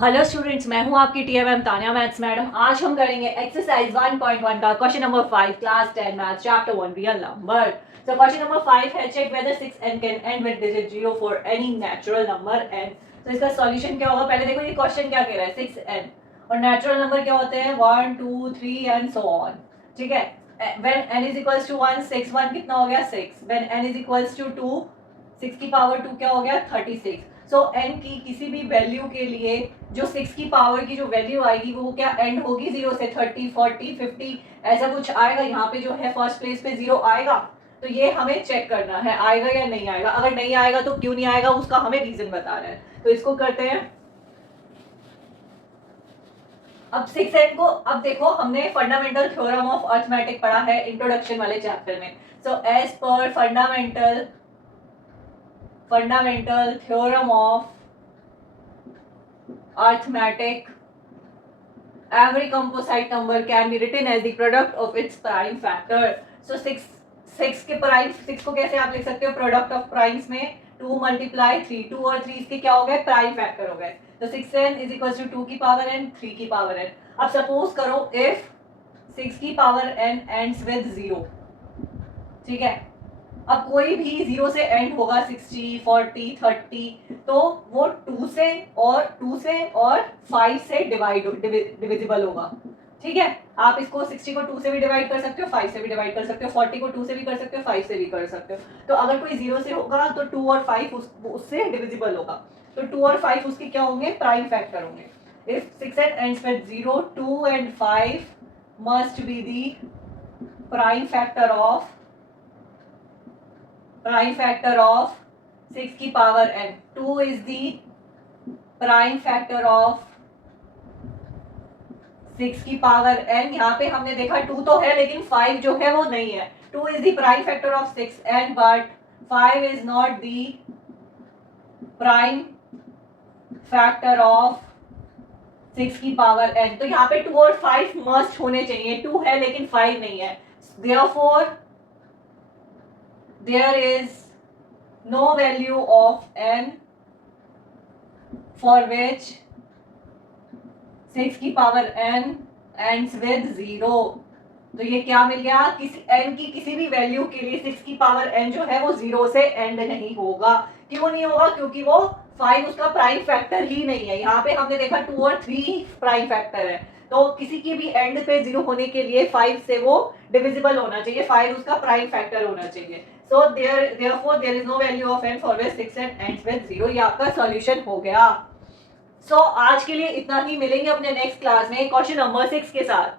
Hello students, मैं हूं आपकी टीएमएम तानिया मैथ्स मैडम। आज हम करेंगे एक्सरसाइज 1.1 का question number 5 class 10 maths chapter 1 real number. So question number 5 है check whether 6n can end with digit 0 for any natural number n। तो इसका सॉल्यूशन क्या होगा? पहले देखो ये क्वेश्चन क्या कह रहा है, 6n और नेचुरल नंबर क्या होते हैं 1 2 3 एंड सो ऑन। ठीक है, when n is equals to 1 6 1 कितना हो गया 6, when n is equals to 2 6 की पावर 2 क्या हो गया 36। सो n की किसी भी वैल्यू के लिए जो 6 की पावर की जो वैल्यू आएगी वो क्या एंड होगी 0 से, 30 40 50 ऐसा कुछ आएगा। यहाँ पे जो है फर्स्ट प्लेस पे 0 आएगा, तो ये हमें चेक करना है आएगा या नहीं आएगा। अगर नहीं आएगा तो क्यों नहीं आएगा उसका हमें रीजन बता रहा है। तो इसको करते हैं। अब 6n को, अब देखो हमने फंडामेंटल थ्योरम ऑफ अर्थमेटिक पढ़ा है इंट्रोडक्शन वाले चैप्टर में। सो एज पर fundamental theorem of arithmetic, every composite number can be written as the product of its prime factor. So 6 के प्राइम 6 को कैसे आप लिख सकते हो? प्रोडक्ट ऑफ प्राइम्स में 2 मल्टीप्लाई 3, 2 और 3 इसके क्या हो गए? प्राइम फैक्टर हो गए। तो 6n इज इक्वल टू 2 की पावर n 3 की पावर n। अब सपोज करो इफ 6 की पावर n एंड्स विद 0, ठीक है, अब कोई भी 0 से एंड होगा 60 40 30 तो वो 2 से और 5 से डिविजिबल होगा। ठीक है, आप इसको 60 को 2 से भी डिवाइड कर सकते हो, 5 से भी डिवाइड कर सकते हो, 40 को 2 से भी कर सकते हो, 5 से भी कर सकते हो। तो अगर कोई 0 से होगा तो 2 और 5 उससे डिविजिबल होगा, तो 2 और 5 उसके क्या होंगे? प्राइम फैक्टर होंगे। If 6 ends with 0, 2 and 5 must be the prime factor of 6 की power n। 2 is the prime factor of 6 की पावर n। यहाँ पे हमने देखा 2 तो है लेकिन 5 जो है वो नहीं है। 2 is the prime factor of 6n but 5 is not the prime factor of 6 की पावर n। तो यहाँ पे 2 और 5 मस्ट होने चाहिए, 2 है लेकिन 5 नहीं है। Therefore there is no value of n for which 6 की पावर n ends with 0। तो ये क्या मिल गया? किसी n की किसी भी वैल्यू के लिए 6 की पावर n जो है वो 0 से एंड नहीं होगा। क्यों नहीं होगा? क्योंकि वो 5 उसका प्राइम फैक्टर ही नहीं है। यहाँ पे हमने देखा 2 और 3 प्राइम फैक्टर है, तो किसी की भी एंड पे 0 होने के लिए 5 से वो डिविजिबल होना चाहिए, 5 उसका प्राइम फैक्टर होना चाहिए। सो therefore there is no value of n for which 6n ends with 0। ये आपका सॉल्यूशन हो गया। सो आज के लिए इतना ही, मिलेंगे अपने नेक्स्ट क्लास में क्वेश्चन नंबर 6 के साथ।